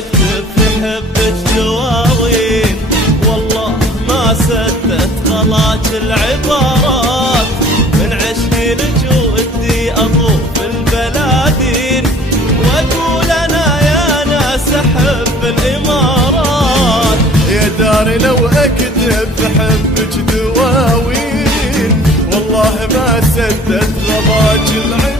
اكتب في حبك دواوين، والله ما سدت غلاك العبارات، من عشقي لك ودي اطوف البلادين، واقول انا يا ناس احب الامارات. يا داري لو اكتب في حبك دواوين، والله ما سدت غلاك العبارات.